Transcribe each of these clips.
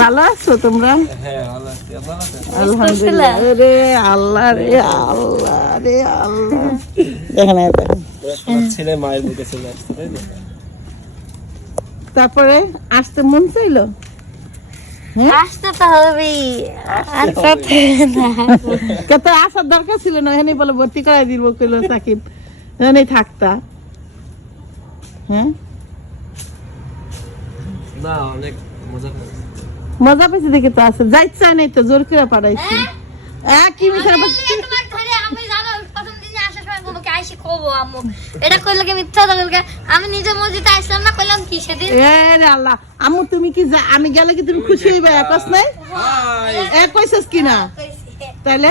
ভালো আছো তোমরা? হ্যাঁ ভালো আছি। ভালো আছেন? আলহামদুলিল্লাহ। রে আল্লাহ রে আল্লাহ রে আল্লাহ। দেখেন এই দেখেন। তোমার ছেলে মায়ের দিকে চলে আসছে তারপরে আসতে মন চাইলো? হ্যাঁ? আসতে তো কত আসার দরকার ছিল না এখানে বলে ভর্তি করাই দিব কইলো সাকিব। এখানেই থাকতা। হ্যাঁ? না অনেক মজা পেয়েছে দেখে তো আছে। যাই চাই নাই তো জোর করে পাঠাইছি। হ্যাঁ? কি আমি মিথ্যা নিজে মসজিদে আসলাম না কইলাম কি সেদিন? এ আল্লাহ আম্মু তুমি কি যা- আমি গেলে কি তুমি খুশি হইবে? একস নাই? কইছস না তাহলে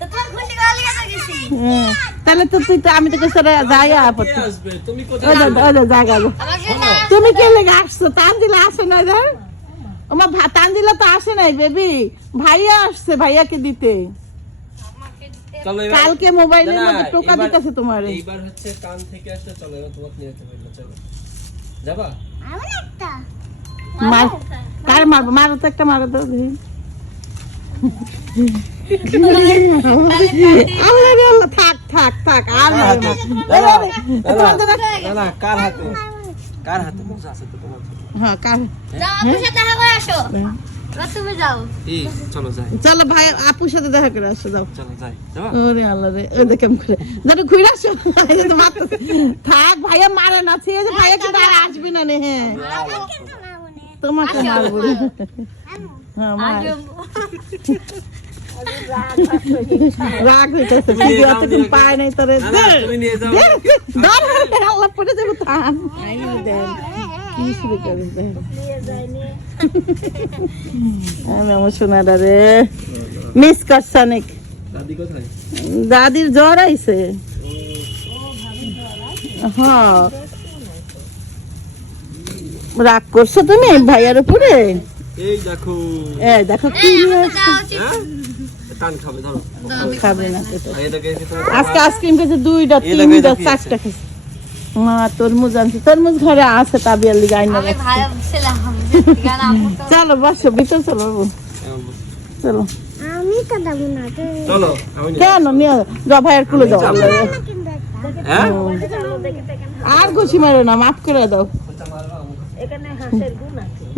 তো তোমার খুশি করার লিগে তো গেছি। হ্যাঁ, তাহলে তো তুই তো আমি তো রে যাই আপত্তি তুমি যে যে জায়গা কে লেগে আসছো? তান দিলে আসে না ধর আমার তান দিলে তো আসে নাই বেবি। ভাইয়া আসছে ভাইয়াকে দিতে। দিতে কালকে মোবাইলের মধ্যে টোকা দিতেছে তোমার। এইবার হচ্ছে কান থেকে আসলে চলো এবার তোমাকে নিয়ে যেতে চলো। যাবা? আমার একটা মার কার মারবো? মারো তো একটা মারো তো দেখি আল্লাহ রে আল্লাহ থাক থাক থাক আর কার হাতে কার হাতে বসে আছে তো তোমার হ্যাঁ কার সাথে দেখা করে আসো যাও চলো ভাই আপুর সাথে দেখা করে আসো। যাও চলো যাই। যাবা ওরে আল্লাহ রে ওই দেখে করে যেন ঘুরে আসো থাক ভাইয়া মারে না। ঠিক ভাইয়া কিন্তু আর আসবি না নে হ্যাঁ তোমাকে মারবো রাগ হইতেছে দিদি এতক্ষণ পায় নাই তোরে। না, না, তুমি নিয়ে যাও। ধর ধর, আল্লাহ পড়ে যাব তান দেন কি শুরু করিস দেন আমি আমার সোনাটা রে। মিস করছ অনেক দাদির জ্বর আইছে। হ্যাঁ রাগ করছ তুমি ভাইয়ার উপরে? এই দেখো। এ দেখো কি নিয়ে আসছে। যাও উচিত হ্যাঁ? টান খাবে ধরো। খাবে না তো তো। এই দেখে এসে তোমার আজকে আইসক্রিম খেয়েছে দুইটা এই লাগে তিনটা দেখিয়েছে। চারটা খেয়েছে। মা তরমুজ আনছে। তরমুজ ঘরে আছে তাবিয়ার লিগে আইনা আমি রাখছে। ভাই ছিলাম গান তো। চলো বসো ভিতর চলো কেন নিয়ে ভাইয়ের কুলে দাও হ্যাঁ? আর ঘুষি মারো না মাফ করে দাও।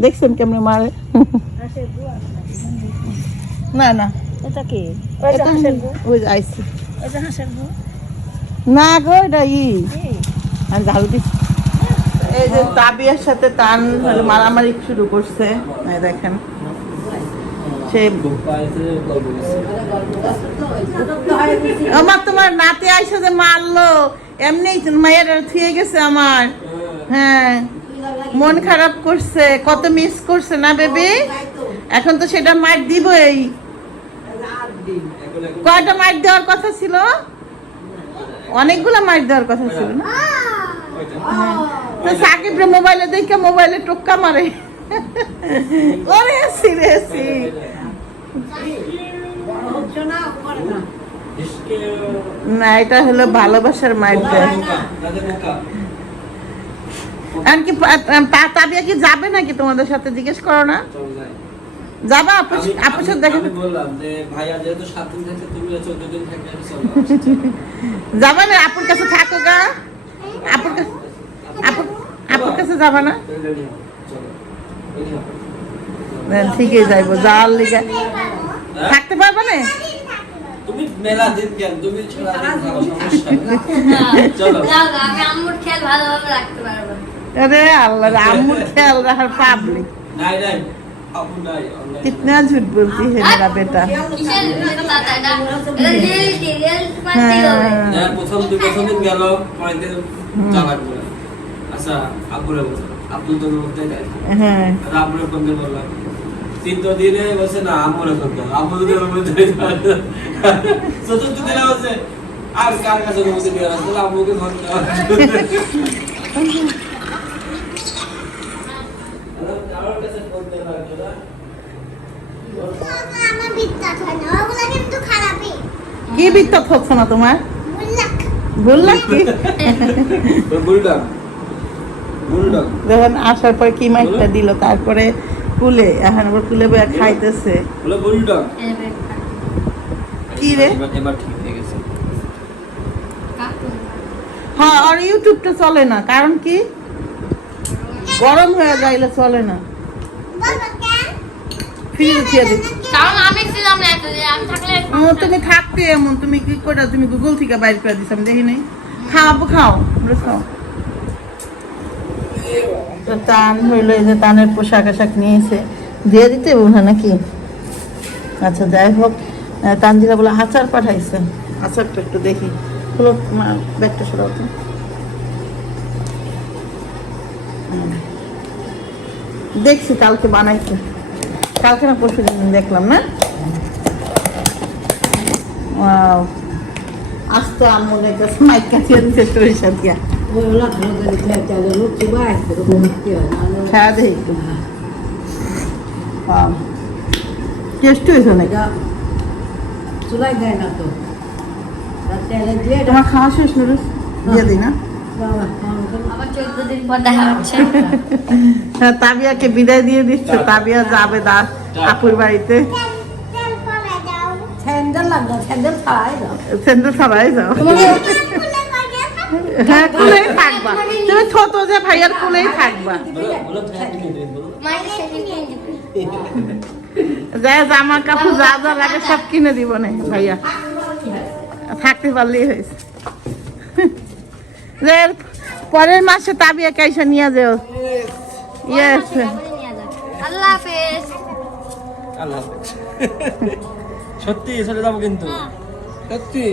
দেখছেন কেমনে মারে? না না। এটা কি? ওই যে না গো এটা ই। আমি ঝাড়ু দিচ্ছি এই যে তাবিয়ার সাথে টান হলো মারামারি শুরু করছে। দেখেন। সে আমার তোমার নাতে আইসা যে মারলো। এমনি মায়ের থুয়ে গেছে আমার। হ্যাঁ। মন খারাপ করছে কত মিস করছে না বেবি এখন তো সেটা মার দিবই। কয়টা মার দেওয়ার কথা ছিল? অনেকগুলো মার দেওয়ার কথা ছিল না। তো সাকিবরে মোবাইলে দেখে মোবাইলে টোক্কা মারে। ওরে সিরিয়াসলি না এটা হলো ভালোবাসার মায়ের দেয় আর কি তা- তাবিয়া কি যাবে নাকি তোমাদের সাথে? জিজ্ঞেস করো না। যাবা আপু আপুর সাথে দেখে আমি বললাম যে ভাইয়া যেহেতু সাত দিন থাকছে তুমি চোদ্দ দিন থাকলে চলো যাবে না আপুর কাছে থাকো গা। আপুর কাছে আপুর আপুর কাছে যাবা না। হ্যাঁ, ঠিকই যাইবো যাওয়ার লিগে। থাকতে পারবে না? তুমি মেলা দিন কেন? তুমি ছড়া দিন খাও, সমস্যা। চলো। আমি আম্মুর খেয়াল ভালোভাবে রাখতে পারব। अरे अल्लाह रे, अमूल खेल रहा है पब्लिक নাই নাই আপু নাই online कितना झूठ बोलती है मेरा बेटा কিসের কথা এটা এটা রিয়েলিটি রিয়েলিটি পার্টি হবে हाँ, হ্যাঁ, প্রথম দুই প্রথম দিন গেল পরের দিন চালাক বলে আচ্ছা আব্বুরে বলছে আব্দুল তো বলতে দেয় हाँ, আব্বুরে ফোন দিয়ে বললাম তৃতীয় দিনে বলছে না আম্মুরে ফোন দাও আব্বু যদি আমার বলতে চতুর্থ দিনে বলছে আর কার কাছে বলতে দিয়ে আসলে আম্মুকে ফোন কি বিত্তত হচ্ছে না তোমার? আসার পর কি মাইকটা দিল, তারপরে কুলে, এখন আবার কুলে খাইতেছে। কি রে? হয়ে, আর ইউটিউবটা চলে না, কারণ কি? গরম হয়ে যাইলে চলে না। ফ্রিজে দিয়ে দিচ্ছি কারণ আমি ছিলাম না এতদিন আমি থাকলে তুমি থাকতে এমন তুমি কি করে তুমি গুগল থেকে বাইর করে দিছ আমি দেখি নাই। খাওয়াবো খাও আমরা খাও। তো টান হইল এই যে টানের পোশাক আশাক নিয়েছে। দিয়ে দিতে না নাকি? আচ্ছা যাই হোক আহ, তানজিলা বলে আচার পাঠাইছে। আচারটা একটু দেখি। হলো ব্যাগটা সরাও তো। দেখছি কালকে বানাইছে। কালকে না পরশু দিন দেখলাম না? আজ তো আম্মু দেখতেছে মাইক কাটিয়ে দিতে সরিষা দিয়া। টেস্ট হয়েছে নাকি চুলাই দেয় না তো। তোমার খাওয়া শেষ নুরুস দিয়ে দিই না? হচ্ছে। হ্যাঁ তাবিয়াকে বিদায় দিয়ে দিচ্ছ। তাবিয়া যাবে দাস আপুর বাড়িতে। স্যান্ডেল ছাড়াই যাও হ্যাঁ কুলেই থাকবা। তুমি ছোট যে ভাইয়ার কুলেই থাকবা। যা জামা কাপড় যা যা লাগে সব কিনে দিব না ভাইয়া। থাকতে পারলেই হয়েছে। যে পরের মাসে তাবিয়া কাইসা নিয়ে যাও। ইয়েস আল্লাহ হাফেজ। আল্লাহ। সত্যি চলে যাব কিন্তু। সত্যি।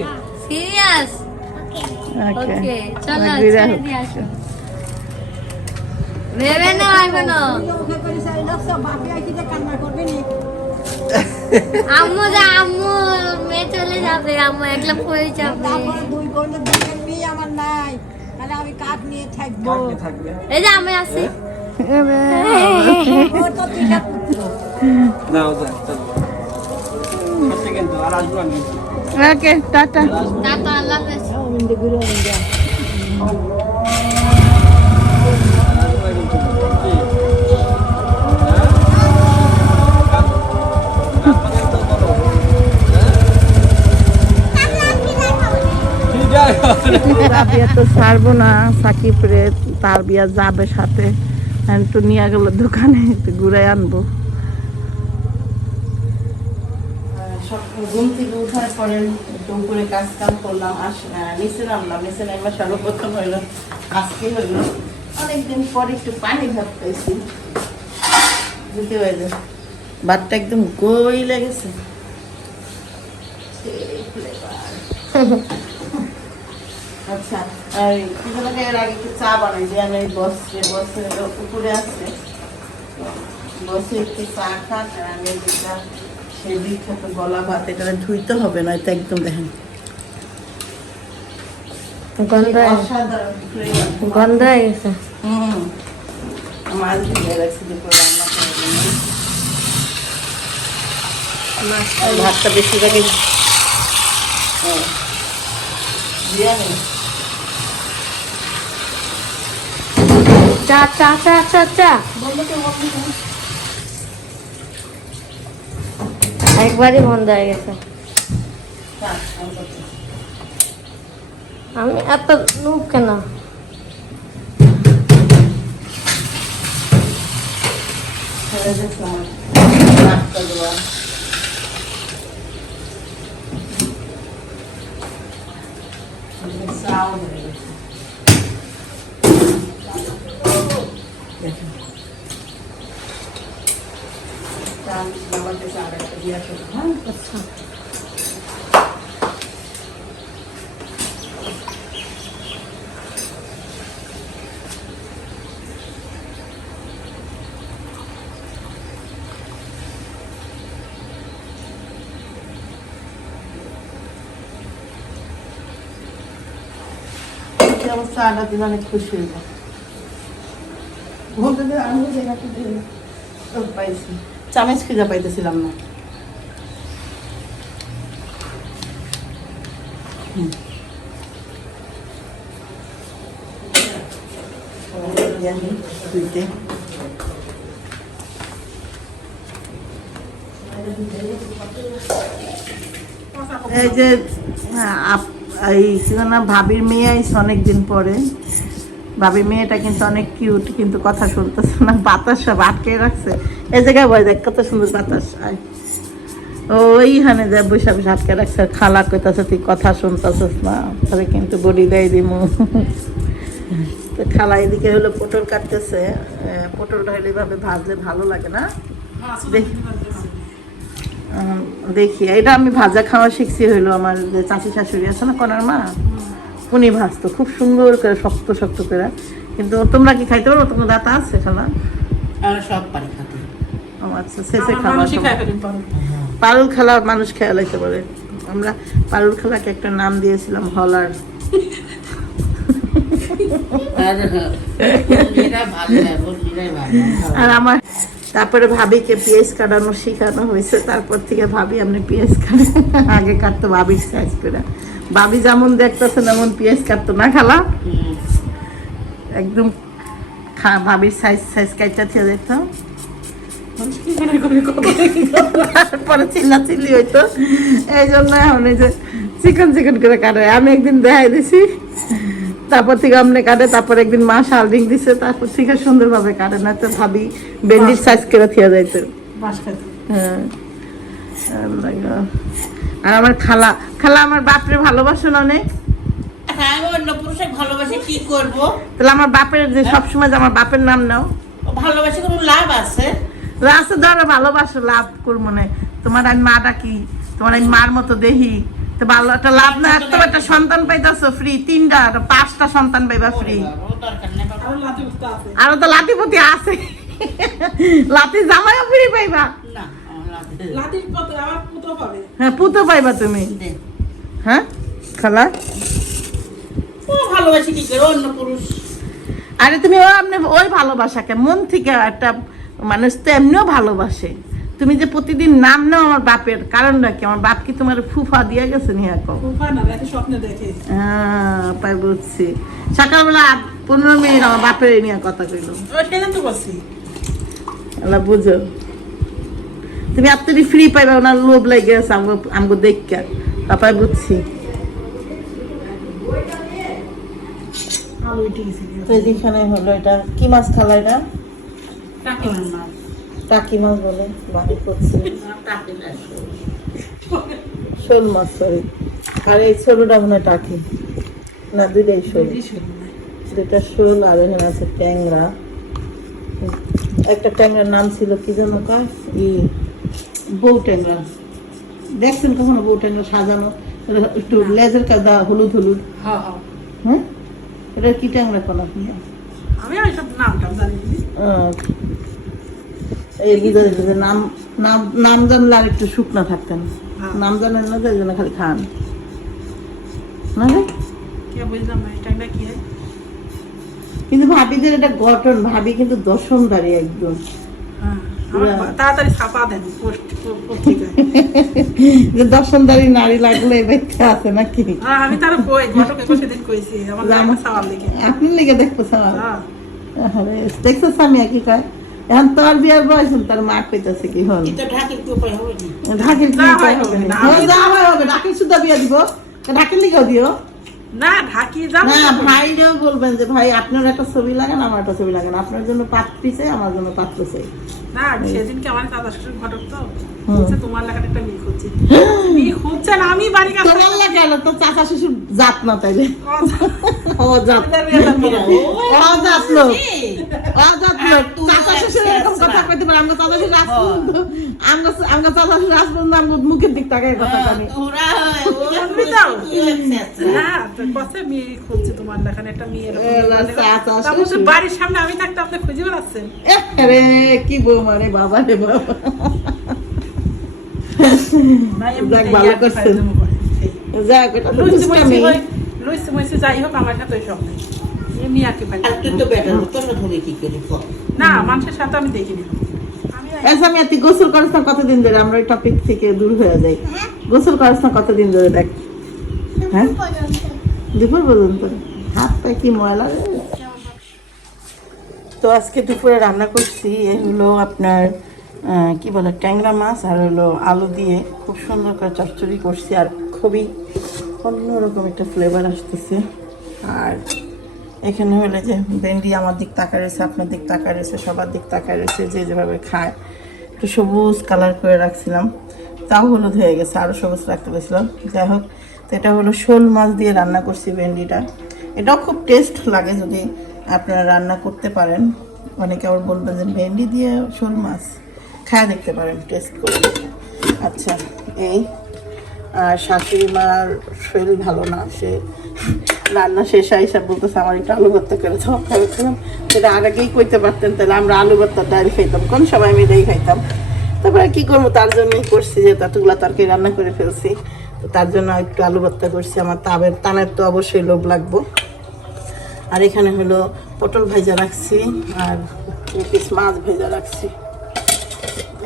সিরিয়াস ওকে ওকে চলো ছেড়ে হোক। দিয়ে আসো। ভেবে না না? আম্মু যা আম্মু মেয়ে চলে যাবে আম্মু একলা পড়ে যাবে। দুই কোণে নাই। তাহলে আমি কাঠ নিয়ে থাকব? এই যে আমি আছি। ও তো তিনটা পুত্র। না ওটা চলো। সত্যি কিন্তু আর আসব না কিন্তু ওকে টাটা। টাটা আল্লাহ হাফেজ। ছাড়বো না সাকিব রে তার বিয়া যাবে সাথে। একটু নিয়ে গেল দোকানে, একটু ঘুরে আনব। ঘুম থেকে উঠার অনেকদিন পরে একটু পানি বুঝতে পারলে? ভাতটা একদম গই লেগেছে। আচ্ছা আর এর আগে একটু চা বানাই? যে আমি বস বসের উপরে আছে। বসে একটু চা খান আর আমি যেটা সেই বিখ্যাত গলা ভাত এটা ধুইতে হবে না এটা একদম দেখেন। গন্ধ গন্ধ হয়ে গেছে। হুম। মাছ ধুয়ে রাখছি দুপুরে রান্না করার জন্য। আর ভাতটা হ্যাঁ বিরিয়ানি? চা চা চা চা চা। একবারই বন্ধ হয়ে গেছে। আমি এত নুব কেন? হয়ে গেছে আমার নাস্তা দেওয়া চাও হয়ে গেছে দেখেন। চা আমাকে চা একটা দিয়ে আসো, হ্যাঁ? আচ্ছা এই অবস্থা আড্ডা চামচ খুঁজে পাইতেছিলাম না। এই যে এই যেন ভাবির মেয়ে আইসে অনেকদিন পরে ভাবির মেয়েটা কিন্তু অনেক কিউট কিন্তু কথা শুনতেছে না, বাতাস সব আটকে রাখছে এই জায়গায় বয় দেখ, কত সুন্দর বাতাস, আয়। ওইখানে যে বৈশা বৈশা রাখছে, খালা কইতাছে, তুই কথা শুনতেছিস না তবে কিন্তু বডি দেয় দিমু। তো খালা এদিকে হলো পটল কাটতেছে পটলটা হলে এভাবে ভাজলে ভালো লাগে না? দেখি। এটা আমি ভাজা খাওয়া শিখছি হইল আমার যে চাচি শাশুড়ি আছে না, কনার মা? উনি ভাজতো, খুব সুন্দর করে, শক্ত শক্ত করে। কিন্তু তোমরা কি খাইতে পারো? তোমার দাতা আছে, খালা? সব পারি ও আচ্ছা শেষে পারুল খেলা মানুষ খেয়াল লাইতে পারে। আমরা পারুল খেলাকে একটা নাম দিয়েছিলাম হলার। আর আমার তারপরে ভাবিকে পিএস কাটানো শেখানো হয়েছে। তারপর থেকে ভাবি আপনি পিএস কাটে আগে কাটতো ভাবির সাইজ করে। ভাবি যেমন দেখতেছে তেমন পিএস কাটতো না খালা? একদম ভাবির সাইজ সাইজ কাইটা থেকে দেখতো তারপরে চিল্লা চিল্লি হইতো। এই জন্য এখন এই যে চিকন চিকন করে কাটে। আমি একদিন দেখাই দিছি তারপর থেকে আপনি কাটে তারপর একদিন মা শালডিং দিছে তারপর থেকে সুন্দরভাবে কাটে না তো ভাবি বেন্ডির সাইজ করে থিয়া যাইতো। হ্যাঁ। আর আমার খালা খালা আমার বাপরে ভালোবাসে না অনেক? হ্যাঁ আমি অন্য পুরুষে ভালোবাসে কি করব? তাহলে আমার বাপের যে সবসময় যে আমার বাপের নাম নাও। ভালোবাসে কোনো লাভ আছে? রাস্তা ধরো ভালোবাসো লাভ করব না। তোমার আমি মা ডাকি তোমার আমি মার মতো দেখি তো ভালো একটা লাভ না এত একটা সন্তান পাইতেছো ফ্রি তিনটা পাঁচটা সন্তান পাইবা ফ্রি। আরও তো লাতিপতি আছে। লাতি জামাইও ফ্রি পাইবা। হ্যাঁ পুতো পাইবা তুমি। হ্যাঁ খালা? ভালোবাসি কি করে? অন্য পুরুষ। আরে তুমি ও আপনি ওই ভালোবাসাকে মন থেকে একটা মানুষ তো এমনিও ভালোবাসে। তুমি যে প্রতিদিন নাম নাও আমার বাপের কারণটা কি? আমার বাপ কি তোমার ফুফা দিয়ে গেছে নিয়ে এখন? হ্যাঁ পাই বুঝছি। সকালবেলা পনেরো মিনিট আমার বাপের নিয়ে কথা কইল। আল্লাহ বুঝো। তুমি আপনি ফ্রি পাইবা ওনার লোভ লেগে গেছে আমগো আমগো দেখা তারপরে বুঝছি। তো যেখানে হলো এটা কি মাছ খালা এটা? টাকি মাছ। বলে বাড়ি করছি। শোল মাছ সরি আর এই ছোটটা মনে টাকি। না দুইটাই শোল। দুটা শোল আর এখানে আছে ট্যাংরা। একটা ট্যাংরার নাম ছিল কি যেন কয়? ই বউ ট্যাংরা। দেখছেন কখনো বউ ট্যাংরা সাজানো? একটু লেজের কাদা হলুদ হলুদ। হ্যাঁ এটা কি ট্যাংরা কলা? আমি ওইসব নামটা জানি এই নাম নাম নাম জানলে আর একটু শুকনা থাকতেন। হ্যাঁ। নাম জানেন না জন্য খালি খান। না রে? কে বুঝলাম না এটা কি হয়? কিন্তু ভাবিদের এটা গঠন ভাবি কিন্তু দর্শনদারি একদম হ্যাঁ, তাড়াতাড়ি ছাপা দেন যে দর্শনদারি নারী লাগলে ব্যক্তি আছে নাকি? হ্যাঁ, আমি তার ঘটক একুশে দিন কইছি আমার লিখে। আপনি দেখব হ্যাঁ। দেখছ স্বামী কি কয়? এখন তোর বিয়ার বয়স হল, তার মা পেতেছে কি হল ঢাকির কি উপায় হবে না ঢাকির কি উপায় হবে? না। হয় হবে ঢাকির সুদ্ধা বিয়া দিব। ঢাকির লিখেও দিও। না ঢাকি যাব না ভাইরাও বলবেন যে ভাই আপনার একটা ছবি লাগান আমার একটা ছবি লাগান। আপনার জন্য পাত্রী চাই আমার জন্য পাত্র চাই। না সেদিনকে আমার দাদা শ্বশুর ঘটক তো। বলছে তোমার লেখাটা একটা মিল খুঁজছি মিল খুঁজছে না আমি বাড়ি কাছে তোমার লাগে হলো তো চাচা শ্বশুর জাত না তাইলে ও জাত ও জাত লোক। ও জাত লোক। চাচা শ্বশুর এরকম কথা কইতে পারে আমরা চাচা শ্বশুর রাজবন্ধু আমরা আমরা চাচা শ্বশুর রাজবন্ধু আমরা মুখের দিক তাকাই কথা জানি তোরা শুনবি তো? হ্যাঁ তোমার লেখানে একটা তো শ্বশুর। বাড়ির সামনে আমি থাকতে আপনি খুঁজে বেড়াচ্ছেন? কি বৌমা রে বাবা রে বাবা। যাক, ভালো করছেন। যাক এটা তো দুষ্টামি। লুইসি মুইসি যাই হোক আমার সাথে ওই সব নেই এমনি আর আর তুই তো বেটার তোর ধরে কি করে না মানুষের সাথে আমি দেখিনি আমি তুই গোসল করিস না কতদিন ধরে আমরা ওই টপিক থেকে দূর হয়ে যাই গোসল করিস না কতদিন ধরে দেখ হ্যাঁ দুপুর পর্যন্ত হাত কি ময়লা তো আজকে দুপুরে রান্না করছি এগুলো আপনার কি বলে, ট্যাংরা মাছ আর হলো আলু দিয়ে খুব সুন্দর করে চচ্চড়ি করছি আর খুবই অন্যরকম একটা ফ্লেভার আসতেছে। আর এখানে হলে যে ভেন্ডি আমার দিক তাকা রয়েছে, আপনার দিক তাকা রয়েছে, সবার দিক তাকা রয়েছে, যে যেভাবে খায়। একটু সবুজ কালার করে রাখছিলাম, তাও হলুদ হয়ে গেছে আরও সবুজ রাখতে পেরেছিলাম। যাই হোক, তো এটা হলো শোল মাছ দিয়ে রান্না করছি ভেন্ডিটা। এটাও খুব টেস্ট লাগে যদি আপনারা রান্না করতে পারেন। অনেকে আবার বলবেন যে ভেন্ডি দিয়ে শোল মাছ। খায় দেখতে পারেন? টেস্ট করে। আচ্ছা এই, আর শাশুড়ি মার শরীর ভালো না, সে রান্না শেষ আইসা বলতেছে, আমার একটু আলু ভর্তা করে দাও। ভেবেছিলাম সেটা আর আগেই করতে পারতেন, তাহলে আমরা আলু ভর্তা ডাল খাইতাম। কোন সময় মিলেই খাইতাম। তারপরে কী করব? তার জন্যই করছি যে ততগুলা তরকারি রান্না করে ফেলছি। তো তার জন্য একটু আলু ভর্তা করছি। আমার তাবের, তানের তো অবশ্যই লোভ লাগবো। আর এখানে হলো পটল ভেজা রাখছি, আর পিস মাছ ভেজা রাখছি।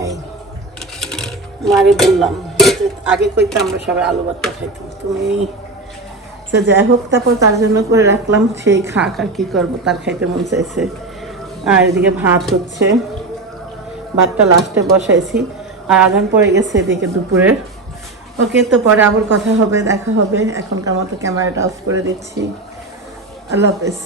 এই মারে বললাম আগে কইতে আমরা সবাই আলু ভর্তা খাইতাম। তুমি তো যাই হোক, তারপর তার জন্য করে রাখলাম, সেই খাক আর কি করব, তার খাইতে মন চাইছে। আর এদিকে ভাত হচ্ছে, ভাতটা লাস্টে বসাইছি, আর আগান পড়ে গেছে এদিকে দুপুরের ওকে, তো পরে আবার কথা হবে, দেখা হবে। এখনকার মতো ক্যামেরাটা অফ করে দিচ্ছি। আল্লাহ হাফেজ।